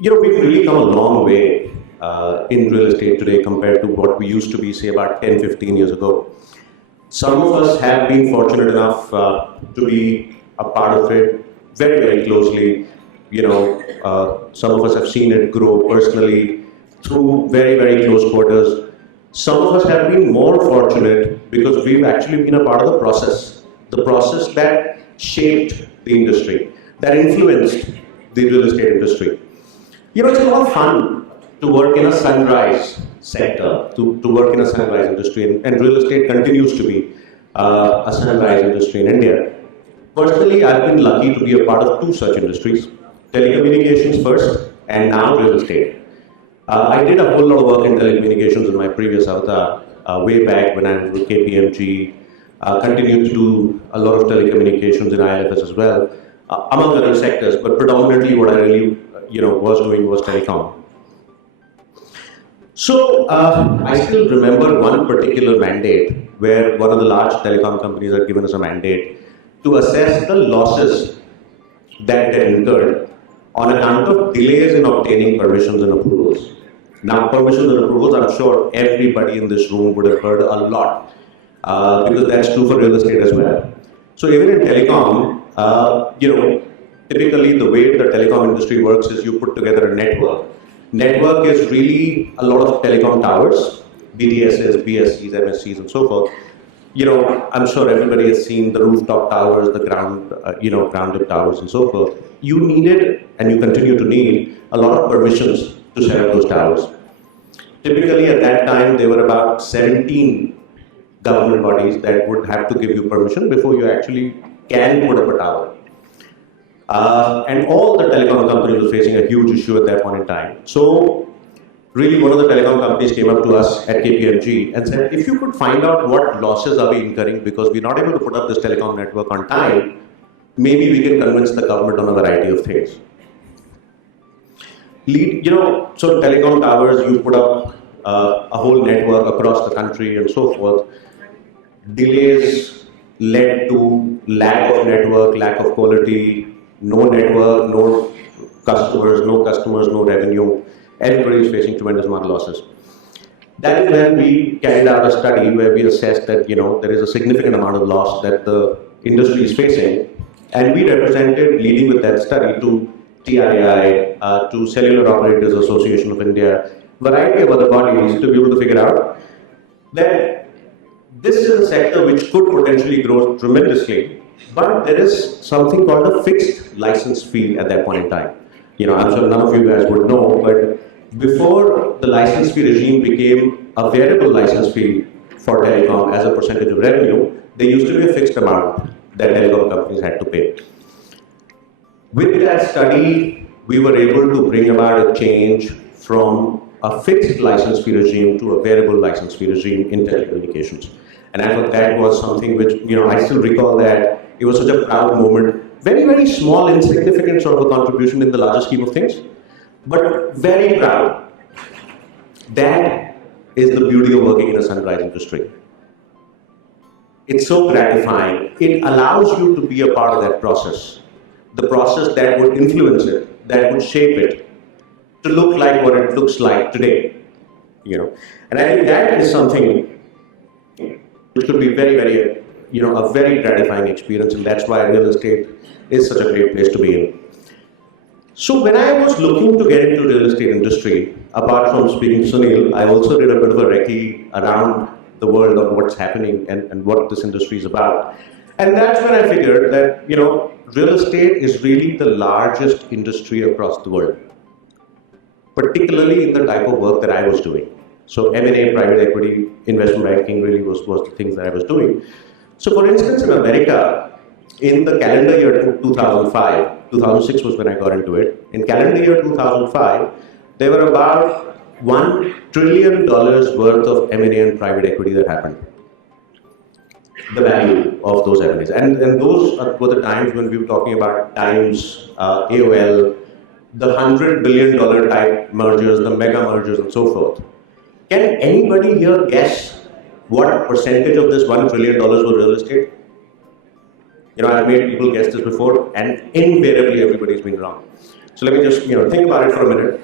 We've really come a long way in real estate today compared to what we used to be, say, about 10, 15 years ago. Some of us have been fortunate enough to be a part of it very, very closely. Some of us have seen it grow personally through very, very close quarters. Some of us have been more fortunate because we've actually been a part of the process that shaped the industry, that influenced the real estate industry. It's a lot of fun to work in a sunrise sector, to work in a sunrise industry, and real estate continues to be a sunrise industry in India. Personally, I've been lucky to be a part of two such industries, telecommunications first, and now real estate. I did a whole lot of work in telecommunications in my previous avatar, way back when I was with KPMG, continued to do a lot of telecommunications in ILFS as well, among other sectors, but predominantly what I really was doing was telecom. So I still remember one particular mandate where one of the large telecom companies had given us a mandate to assess the losses that they incurred on account of delays in obtaining permissions and approvals. Now, permissions and approvals, I'm sure everybody in this room would have heard a lot because that's true for real estate as well. So even in telecom, typically the way the telecom industry works is you put together a network. Network is really a lot of telecom towers, BTSs, BSCs, MSCs, and so forth. I'm sure everybody has seen the rooftop towers, the grounded towers, and so forth. You needed, and you continue to need, a lot of permissions to set up those towers. Typically, at that time, there were about 17 government bodies that would have to give you permission before you actually can put up a tower. And all the telecom companies were facing a huge issue at that point in time. So, really, one of the telecom companies came up to us at KPMG and said, if you could find out what losses are we incurring because we're not able to put up this telecom network on time, maybe we can convince the government on a variety of things. So telecom towers, you put up a whole network across the country and so forth. Delays led to lack of network, lack of quality, no network, no customers, no revenue. Everybody is facing tremendous amount of losses. That is when we carried out a study where we assessed that there is a significant amount of loss that the industry is facing, and we represented, leading with that study, to TII, to Cellular Operators Association of India, variety of other bodies, to be able to figure out that this is a sector which could potentially grow tremendously, but there is something called a fixed license fee at that point in time. I'm sure none of you guys would know, but before the license fee regime became a variable license fee for telecom as a percentage of revenue, there used to be a fixed amount that telecom companies had to pay. With that study, we were able to bring about a change from a fixed license fee regime to a variable license fee regime in telecommunications. And I thought that was something which, I still recall that it was such a proud moment. Very, very small, insignificant sort of a contribution in the larger scheme of things, but very proud. That is the beauty of working in a sunrise industry. It's so gratifying. It allows you to be a part of that process. The process that would influence it, that would shape it, to look like what it looks like today. And I think that is something which could be very, very, a very gratifying experience, and that's why real estate is such a great place to be in. So when I was looking to get into real estate industry, apart from speaking to Sunil, I also did a bit of a recce around the world on what's happening and what this industry is about. And that's when I figured that, real estate is really the largest industry across the world, particularly in the type of work that I was doing. So M&A, private equity, investment banking really was the things that I was doing. So for instance, in America, in the calendar year 2005, 2006 was when I got into it. In calendar year 2005, there were about $1 trillion worth of M&A and private equity that happened. The value of those M&As. And those were the times when we were talking about Times, AOL, the $100 billion type mergers, the mega mergers, and so forth. Can anybody here guess what percentage of this $1 trillion was real estate? I've made people guess this before, and invariably everybody's been wrong. So let me just think about it for a minute.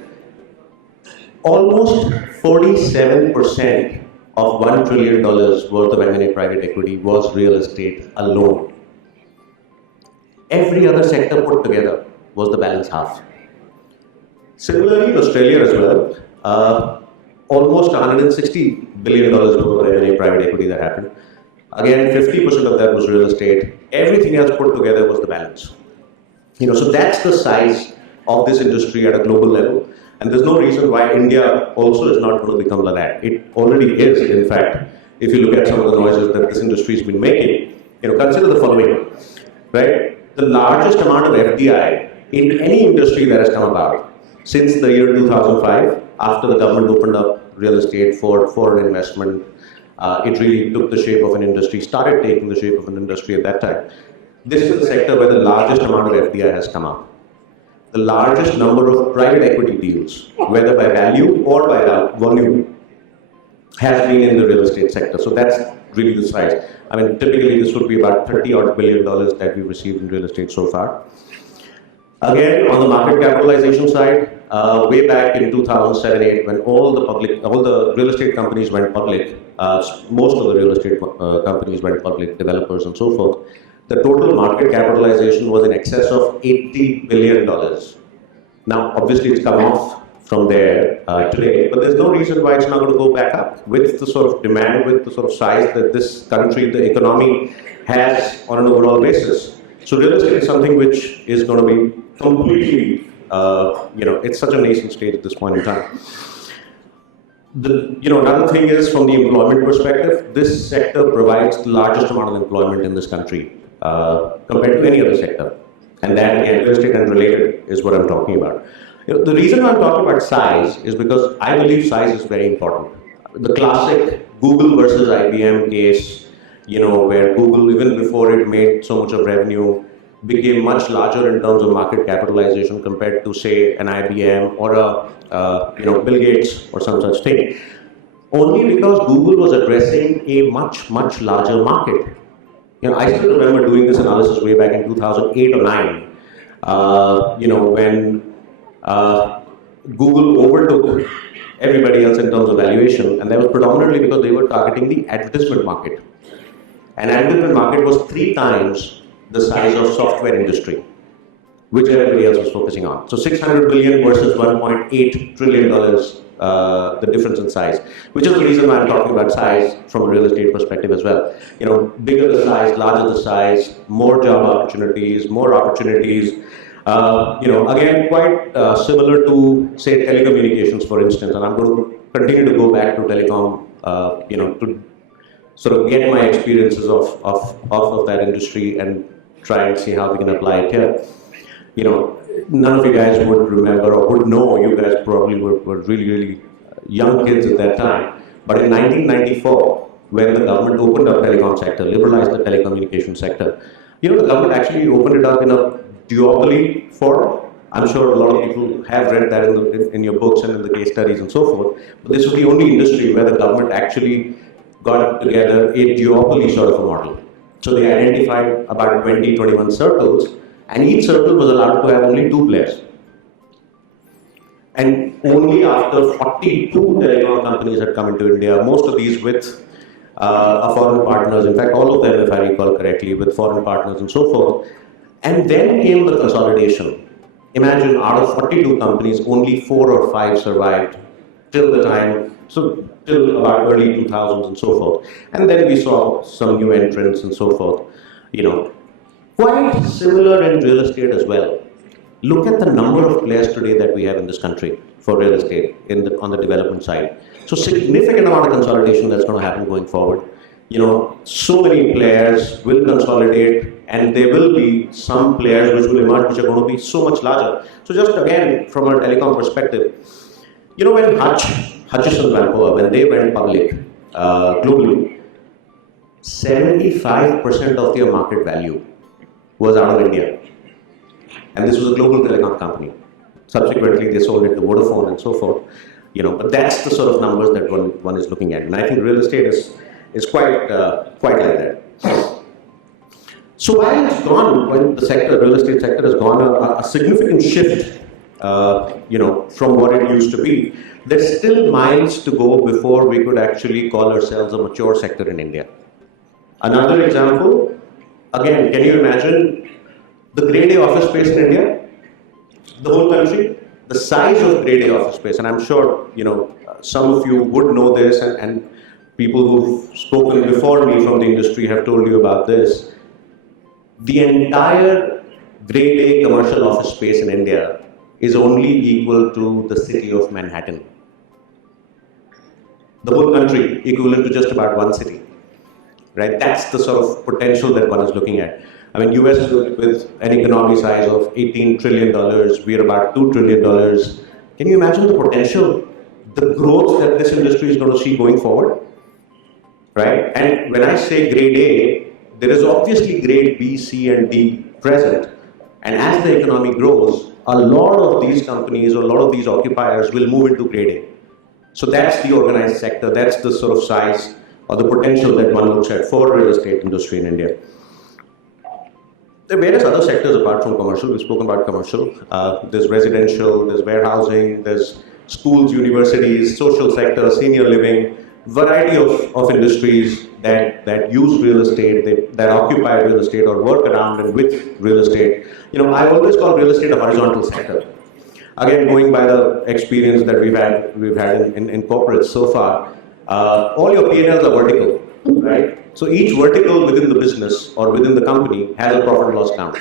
Almost 47% of $1 trillion worth of M&A private equity was real estate alone. Every other sector put together was the balance half. Similarly, in Australia as well, almost $160 billion worth of M&A private equity that happened. Again, 50% of that was real estate. Everything else put together was the balance. So that's the size of this industry at a global level. And there's no reason why India also is not going to become like that. It already is, in fact. If you look at some of the noises that this industry has been making, consider the following, right? The largest amount of FDI in any industry that has come about since the year 2005, after the government opened up real estate for foreign investment, it really took the shape of an industry, started taking the shape of an industry at that time. This is the sector where the largest amount of FDI has come up. The largest number of private equity deals, whether by value or by volume, has been in the real estate sector. So that's really the size. I mean, typically this would be about $30-odd billion that we've received in real estate so far. Again, on the market capitalization side, way back in 2007-8, when all the real estate companies went public, most of the real estate companies went public, developers and so forth, the total market capitalization was in excess of $80 billion. Now, obviously, it's come off from there today, but there's no reason why it's not going to go back up with the sort of demand, with the sort of size that this country, the economy, has on an overall basis. So real estate is something which is going to be completely, it's such a nascent stage at this point in time. Another thing is, from the employment perspective, this sector provides the largest amount of employment in this country compared to any other sector. And that, again, real estate and related is what I'm talking about. The reason I'm talking about size is because I believe size is very important. The classic Google versus IBM case, where Google, even before it made so much of revenue, became much larger in terms of market capitalization compared to, say, an IBM or a Bill Gates or some such thing. Only because Google was addressing a much, much larger market. I still remember doing this analysis way back in 2008 or 9, when Google overtook everybody else in terms of valuation, and that was predominantly because they were targeting the advertisement market. And advertisement market was 3 times the size of software industry, which everybody else was focusing on. So 600 billion versus 1.8 trillion dollars, the difference in size, which is the reason why I'm talking about size from a real estate perspective as well. Bigger the size, larger the size, more job opportunities, more opportunities. Again, quite similar to, say, telecommunications, for instance, and I'm going to continue to go back to telecom, to sort of get my experiences of that industry and try and see how we can apply it here. None of you guys would remember or would know, you guys probably were really, really young kids at that time, but in 1994, when the government opened up telecom sector, liberalized the telecommunication sector, the government actually opened it up in a duopoly form. I'm sure a lot of people have read that in your books and in the case studies and so forth, but this was the only industry where the government actually got together a duopoly sort of a model. So they identified about 20, 21 circles, and each circle was allowed to have only 2 players. And only after 42 telecom companies had come into India, most of these with foreign partners, in fact all of them, if I recall correctly, with foreign partners and so forth. And then came the consolidation. Imagine, out of 42 companies, only 4 or 5 survived till the time, so till about early 2000s and so forth. And then we saw some new entrants and so forth. Quite similar in real estate as well. Look at the number of players today that we have in this country for real estate on the development side. So significant amount of consolidation that's going to happen going forward. So many players will consolidate, and there will be some players which will emerge which are going to be so much larger. So just again, from a telecom perspective, when Hutchison Whampoa, when they went public globally, 75% of their market value was out of India. And this was a global telecom company. Subsequently, they sold it to Vodafone and so forth. But that's the sort of numbers that one is looking at. And I think real estate is quite like that. So while it's gone, when the real estate sector has gone a significant shift from what it used to be. There's still miles to go before we could actually call ourselves a mature sector in India. Another example, again, can you imagine the grade A office space in India? The whole country? The size of grade A office space, and I'm sure, some of you would know this, and people who've spoken before me from the industry have told you about this. The entire grade A commercial office space in India is only equal to the city of Manhattan. The whole country equivalent to just about one city, right? That's the sort of potential that one is looking at. I mean, US is with an economy size of $18 trillion, we're about $2 trillion. Can you imagine the potential, the growth that this industry is going to see going forward, right? And when I say grade A, there is obviously grade B, C, and D present. And as the economy grows, a lot of these companies or a lot of these occupiers will move into grade A. So that's the organized sector, that's the sort of size or the potential that one looks at for real estate industry in India. There are various other sectors apart from commercial. We've spoken about commercial. There's residential, there's warehousing, there's schools, universities, social sector, senior living, variety of industries that use real estate, that occupy real estate or work around and with real estate. I always call real estate a horizontal sector. Again, going by the experience that we've had in corporates so far, all your P&Ls are vertical, right? So each vertical within the business or within the company has a profit and loss account.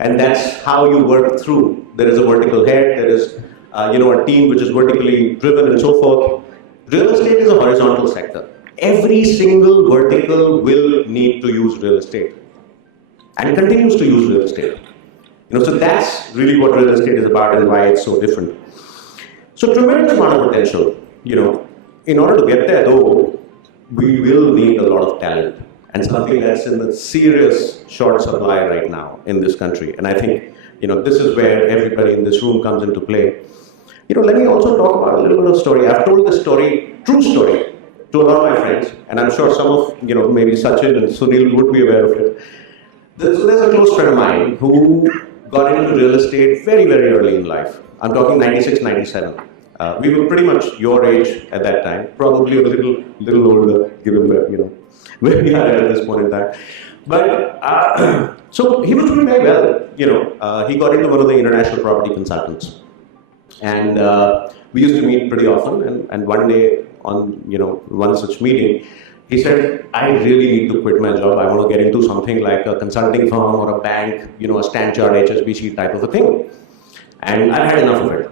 And that's how you work through. There is a vertical head, there is a team which is vertically driven and so forth. Real estate is a horizontal sector. Every single vertical will need to use real estate and continues to use real estate. So that's really what real estate is about and why it's so different. So tremendous amount of potential. In order to get there though, we will need a lot of talent and something that's in the serious short supply right now in this country. And I think, this is where everybody in this room comes into play. Let me also talk about a little bit of story. I've told this story, true story, to a lot of my friends, and I'm sure some of, maybe Sachin and Sunil would be aware of it. There's a close friend of mine who got into real estate very, very early in life. I'm talking 96, 97. We were pretty much your age at that time, probably a little older, given where we are at this point in time. But so he was doing very well. He got into one of the international property consultants, and we used to meet pretty often. And one day on one such meeting, he said, "I really need to quit my job. I want to get into something like a consulting firm or a bank, a Stanchart, HSBC type of a thing. And I've had enough of it."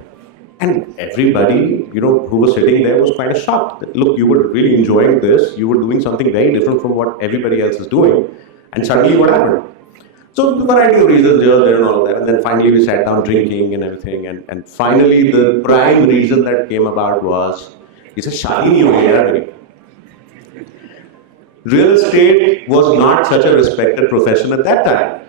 And everybody, who was sitting there was kind of shocked. Look, you were really enjoying this. You were doing something very different from what everybody else is doing. And suddenly what happened? So the variety of reasons there and all of that. And then finally we sat down drinking and everything. And finally the prime reason that came about was, he said, "Shadi nahi ho gayi meri." Real estate was not such a respected profession at that time.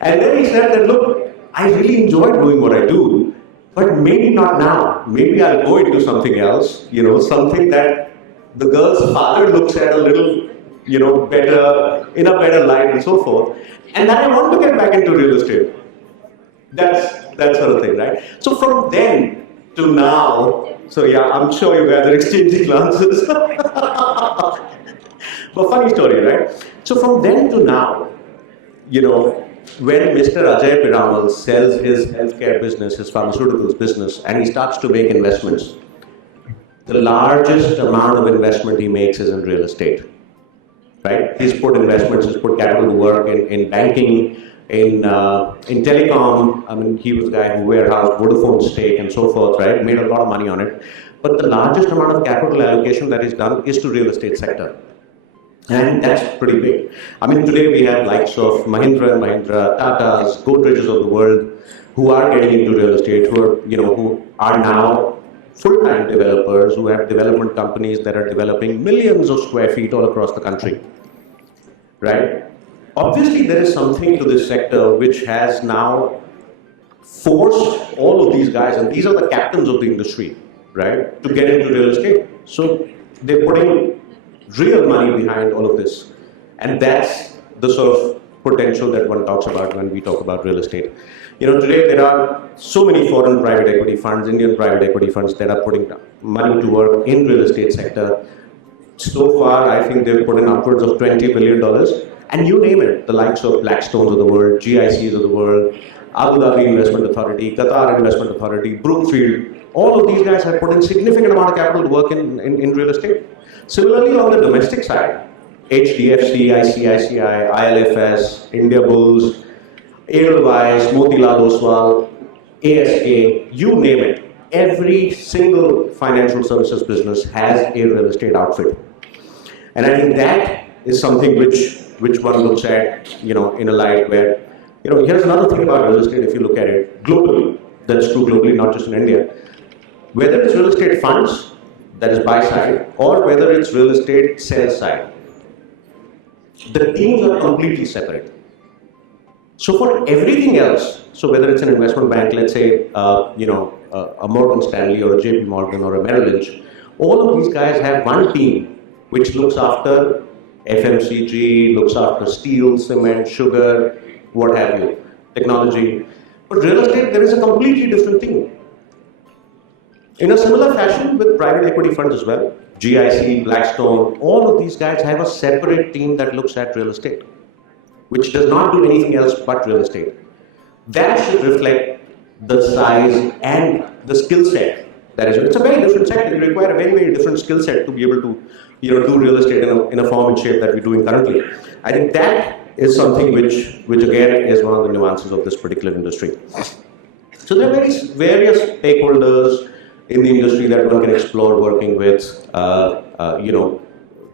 And then he said that, "Look, I really enjoy doing what I do, but maybe not now. Maybe I'll go into something else, something that the girl's father looks at a little, better, in a better light and so forth. And then I want to get back into real estate." That's that sort of thing, right? So from then to now, so yeah, I'm sure you guys are exchanging glances. But funny story, right? So from then to now, when Mr. Ajay Piramal sells his healthcare business, his pharmaceuticals business, and he starts to make investments, the largest amount of investment he makes is in real estate, right? He's put investments, he's put capital to work in banking, in telecom. I mean, he was the guy who warehoused Vodafone's stake and so forth, right? Made a lot of money on it. But the largest amount of capital allocation that he's done is to real estate sector. And that's pretty big. I mean, today we have likes of Mahindra and Mahindra, Tatas, Godrej's of the world, who are getting into real estate, who are now full-time developers, who have development companies that are developing millions of square feet all across the country, right? Obviously, there is something to this sector which has now forced all of these guys, and these are the captains of the industry, right, to get into real estate. So they're putting real money behind all of this. And that's the sort of potential that one talks about when we talk about real estate. Today there are so many foreign private equity funds, Indian private equity funds that are putting money to work in real estate sector. So far, I think they've put in upwards of $20 billion. And you name it, the likes of Blackstones of the world, GICs of the world, Abu Dhabi Investment Authority, Qatar Investment Authority, Brookfield, all of these guys have put in significant amount of capital to work in real estate. Similarly, on the domestic side, HDFC, ICICI, ILFS, Indiabulls, Edelweiss, Motilal Oswal, ASK, you name it. Every single financial services business has a real estate outfit. And I think that is something which one looks at, in a light where, here's another thing about real estate if you look at it globally, that's true globally, not just in India. Whether it's real estate funds, that is buy side, or whether it's real estate sell side, the teams are completely separate. So for everything else, so whether it's an investment bank, let's say, a Morgan Stanley or a JP Morgan or a Merrill Lynch, all of these guys have one team which looks after FMCG, looks after steel, cement, sugar, what have you, technology. But real estate, there is a completely different thing. In a similar fashion with private equity funds as well, GIC, Blackstone, all of these guys have a separate team that looks at real estate, which does not do anything else but real estate. That should reflect the size and the skill set. That is, it's a very different sector. You require a very, very different skill set to be able to, do real estate in a form and shape that we're doing currently. I think that is something which again is one of the nuances of this particular industry. So there are various stakeholders in the industry that one can explore working with. Top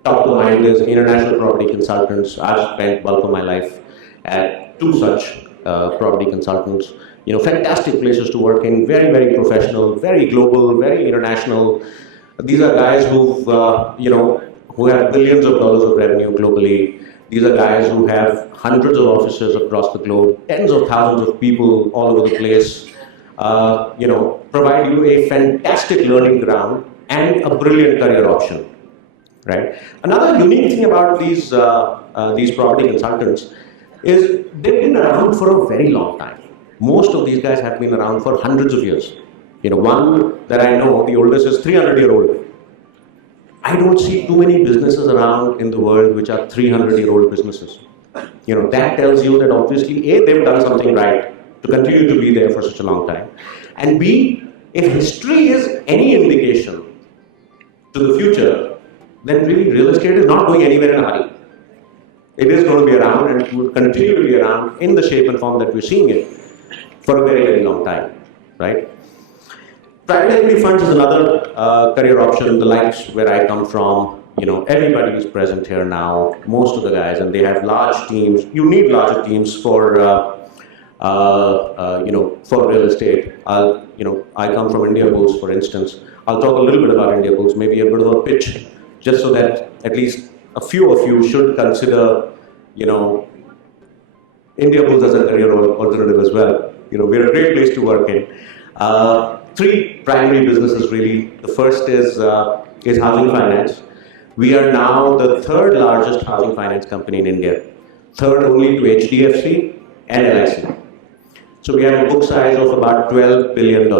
of mind is international property consultants. I've spent bulk of my life at two such property consultants. Fantastic places to work in, very, very professional, very global, very international. These are guys who have billions of dollars of revenue globally. These are guys who have hundreds of offices across the globe, tens of thousands of people all over the place. Provide you a fantastic learning ground and a brilliant career option, right? Another unique thing about these property consultants is they've been around for a very long time. Most of these guys have been around for hundreds of years. One that I know, the oldest is 300-year-old. I don't see too many businesses around in the world which are 300-year-old businesses. That tells you that obviously A, they've done something right to continue to be there for such a long time. And B, if history is any indication to the future, then really real estate is not going anywhere in a hurry. It is going to be around and it will continue to be around in the shape and form that we're seeing it for a very, very long time, right? Private equity funds is another career option, the likes where I come from. Everybody is present here now, most of the guys, and they have large teams. You need larger teams for real estate. I come from Indiabulls, for instance. I'll talk a little bit about Indiabulls, maybe a bit of a pitch, just so that at least a few of you should consider, Indiabulls as a career alternative as well. We're a great place to work in. Three primary businesses really. The first is housing finance. We are now the third largest housing finance company in India, third only to HDFC and LIC. So we have a book size of about $12 billion,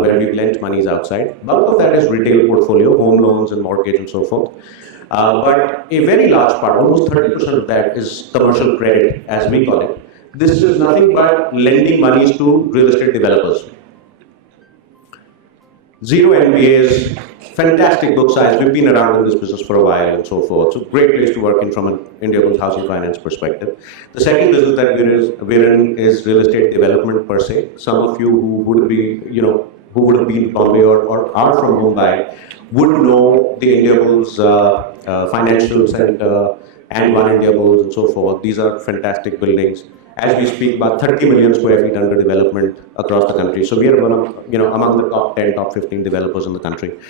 where we've lent monies outside. Bulk of that is retail portfolio, home loans and mortgage and so forth. But a very large part, almost 30% of that is commercial credit, as we call it. This is nothing but lending monies to real estate developers. Zero MBAs, fantastic book size. We've been around in this business for a while and so forth. So great place to work in from an Indiabulls housing finance perspective. The second business that we're in is real estate development per se. Some of you who would be, who would have been Bombay or are from Mumbai would know the Indiabulls Financial Center and One Indiabulls and so forth. These are fantastic buildings. As we speak, about 30 million square feet under development across the country. So we are among the top 10, top 15 developers in the country.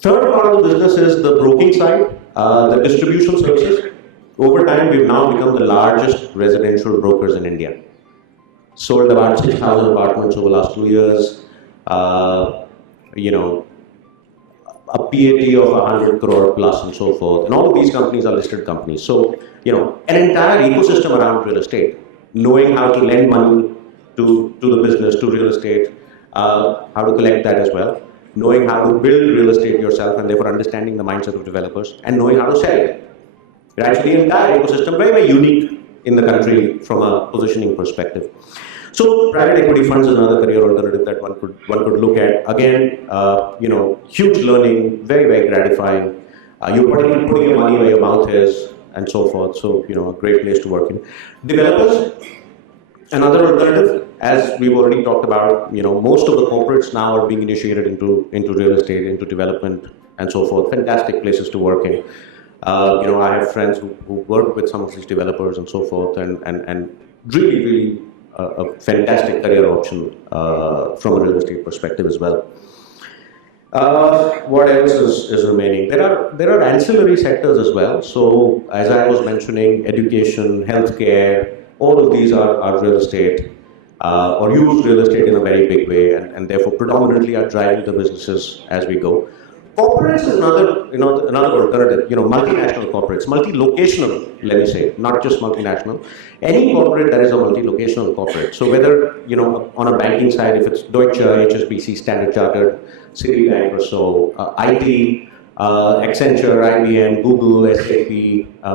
Third part of the business is the broking side, the distribution services. Over time, we've now become the largest residential brokers in India. Sold about 6,000 apartments over the last 2 years. a PAT of 100 crore plus and so forth. And all of these companies are listed companies. So, an entire ecosystem around real estate, knowing how to lend money to the business, to real estate, how to collect that as well, knowing how to build real estate yourself and therefore understanding the mindset of developers and knowing how to sell it. Right? So the entire ecosystem, very, very unique in the country from a positioning perspective. So private equity funds is another career alternative that one could look at. Again, huge learning, very, very gratifying. You're putting your money where your mouth is and so forth. So, a great place to work in. Developers, another alternative, as we've already talked about, most of the corporates now are being initiated into real estate, into development and so forth. Fantastic places to work in. I have friends who work with some of these developers and so forth, and really, really a fantastic career option from a real estate perspective as well. What else is remaining? There are ancillary sectors as well. So as I was mentioning, education, healthcare, all of these are real estate or use real estate in a very big way, and therefore predominantly are driving the businesses as we go. Corporates is another alternative. Multinational corporates, multi-locational, let me say, not just multinational. Any corporate that is a multi-locational corporate. So whether on a banking side, if it's Deutsche, HSBC, Standard Chartered, Citibank or so, IT, Accenture, IBM, Google, SAP,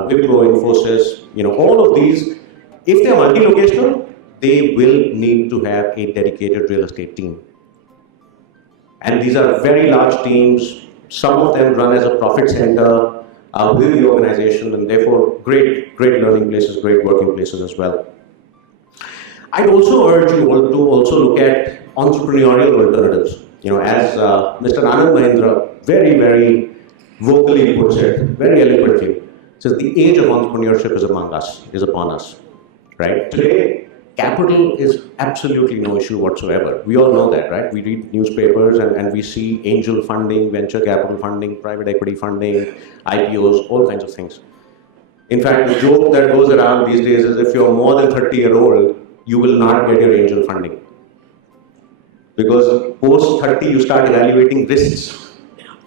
Wipro, Infosys, all of these, if they're multi-locational, they will need to have a dedicated real estate team. And these are very large teams. Some of them run as a profit center within the organization, and therefore great learning places, great working places as well. I'd also urge you all to also look at entrepreneurial alternatives. As Mr. Anand Mahindra very, very vocally puts it, very eloquently, says the age of entrepreneurship is upon us, right? Today, capital is absolutely no issue whatsoever. We all know that, right? We read newspapers and we see angel funding, venture capital funding, private equity funding, IPOs, all kinds of things. In fact, the joke that goes around these days is if you're more than 30-year-old, you will not get your angel funding. Because post 30, you start evaluating risks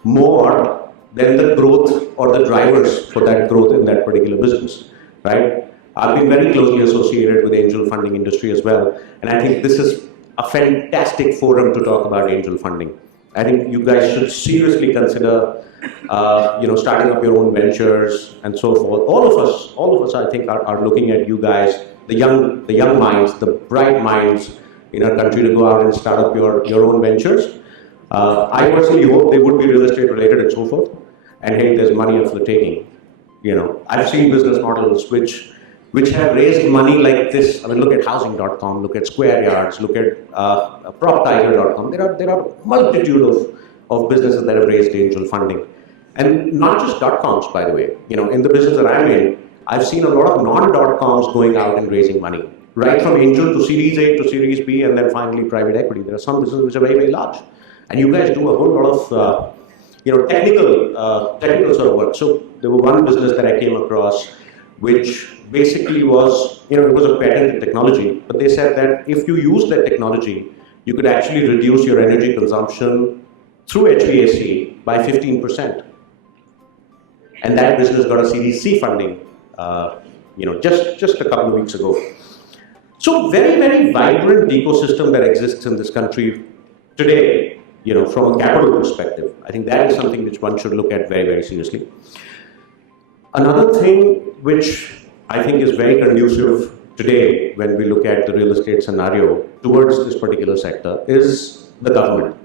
more than the growth or the drivers for that growth in that particular business, right? I've been very closely associated with the angel funding industry as well, and I think this is a fantastic forum to talk about angel funding. I think you guys should seriously consider, starting up your own ventures and so forth. All of us, I think, are looking at you guys, the young minds, the bright minds in our country to go out and start up your own ventures. I personally hope they would be real estate related and so forth. And hey, there's money up for the taking. I've seen business models which have raised money like this. I mean, look at housing.com, look at Square Yards, look at proptiger.com. There are multitude of businesses that have raised angel funding. And not just .coms, by the way. In the business that I'm in, I've seen a lot of non.coms going out and raising money. Right from angel to Series A to Series B and then finally private equity. There are some businesses which are very, very large. And you guys do a whole lot of technical sort of work. So there was one business that I came across which basically was, it was a patented technology, but they said that if you use that technology, you could actually reduce your energy consumption through HVAC by 15%. And that business got a Series C funding, just a couple of weeks ago. So very, very vibrant ecosystem that exists in this country today, from a capital perspective. I think that is something which one should look at very, very seriously. Another thing which I think is very conducive today when we look at the real estate scenario towards this particular sector is the government.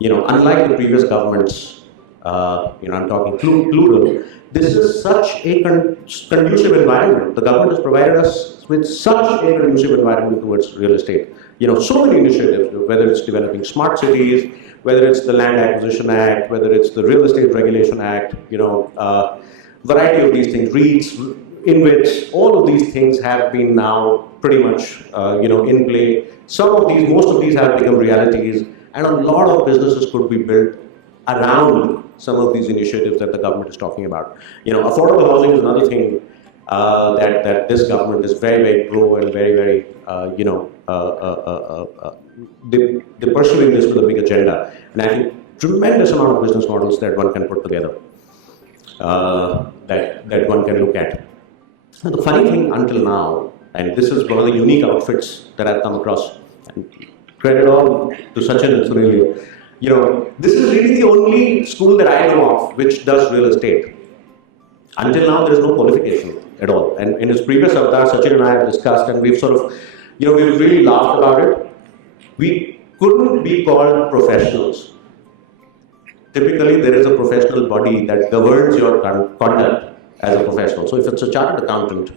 Unlike the previous governments, I'm talking plural, this is such a conducive environment. The government has provided us with such a conducive environment towards real estate. So many initiatives, whether it's developing smart cities, whether it's the Land Acquisition Act, whether it's the Real Estate Regulation Act, variety of these things, REITs, InvITs, all of these things have been now pretty much, in play. Most of these have become realities, and a lot of businesses could be built around some of these initiatives that the government is talking about. Affordable housing is another thing that this government is very, very pro and very, very, they're pursuing this with a big agenda. And I think tremendous amount of business models that one can put together, that one can look at. And the funny thing until now, and this is one of the unique outfits that I've come across, and credit all to Sachin and Sunil, this is really the only school that I know of which does real estate. Until now, there is no qualification at all. And in his previous avatar, Sachin and I have discussed, and we've sort of, we've really laughed about it. We couldn't be called professionals. Typically, there is a professional body that governs your conduct as a professional. So if it's a chartered accountant,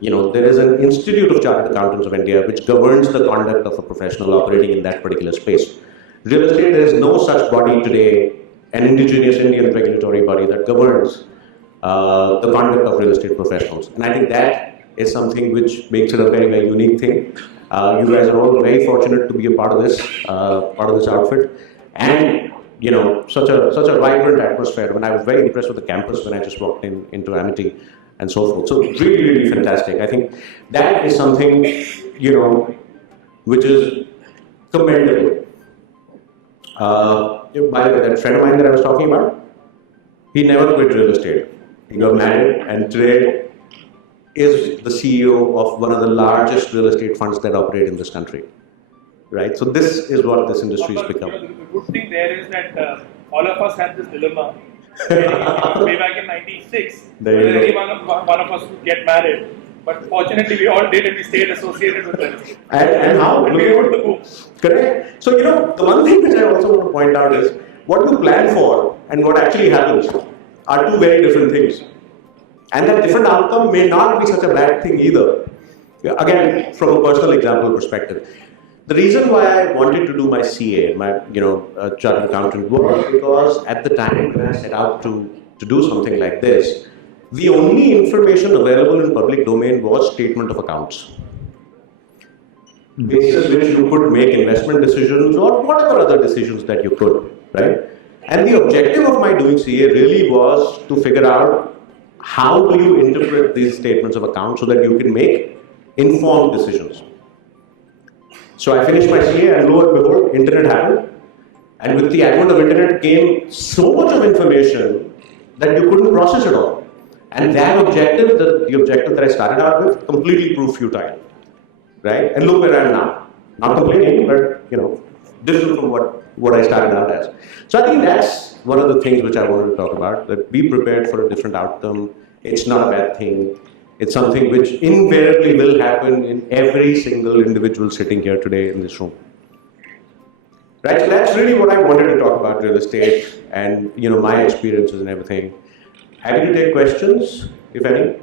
there is an Institute of Chartered Accountants of India which governs the conduct of a professional operating in that particular space. Real estate, there is no such body today, an indigenous Indian regulatory body that governs the conduct of real estate professionals. And I think that is something which makes it a very, very unique thing. You guys are all very fortunate to be a part of this outfit. And such a vibrant atmosphere. I mean, I was very impressed with the campus when I just walked into Amity and so forth. So really, really fantastic. I think that is something, which is commendable. By the way, that friend of mine that I was talking about, he never quit real estate. He got married and today is the CEO of one of the largest real estate funds that operate in this country. Right? So this is what this industry has become. The good thing there is that all of us had this dilemma. Way back in '96, whether any one of us would get married. But fortunately, we all did, and we stayed associated with them. And how? And we wrote the books. Correct. So the one thing which I also want to point out is what you plan for and what actually happens are two very different things. And that different outcome may not be such a bad thing either. Again, from a personal example perspective. The reason why I wanted to do my CA, my chartered accountant, was because at the time when I set out to do something like this, the only information available in public domain was statement of accounts, basis which you could make investment decisions or whatever other decisions that you could, right? And the objective of my doing CA really was to figure out how do you interpret these statements of account so that you can make informed decisions. So I finished my CA and lo and behold, internet happened. And with the advent of internet came so much of information that you couldn't process it all. And that objective, the objective that I started out with, completely proved futile. Right? And look where I am now. Not complaining, but different from what I started out as. So I think that's one of the things which I wanted to talk about, that be prepared for a different outcome. It's not a bad thing. It's something which invariably will happen in every single individual sitting here today in this room. Right? So that's really what I wanted to talk about real estate and my experiences and everything. Happy to take questions, if any.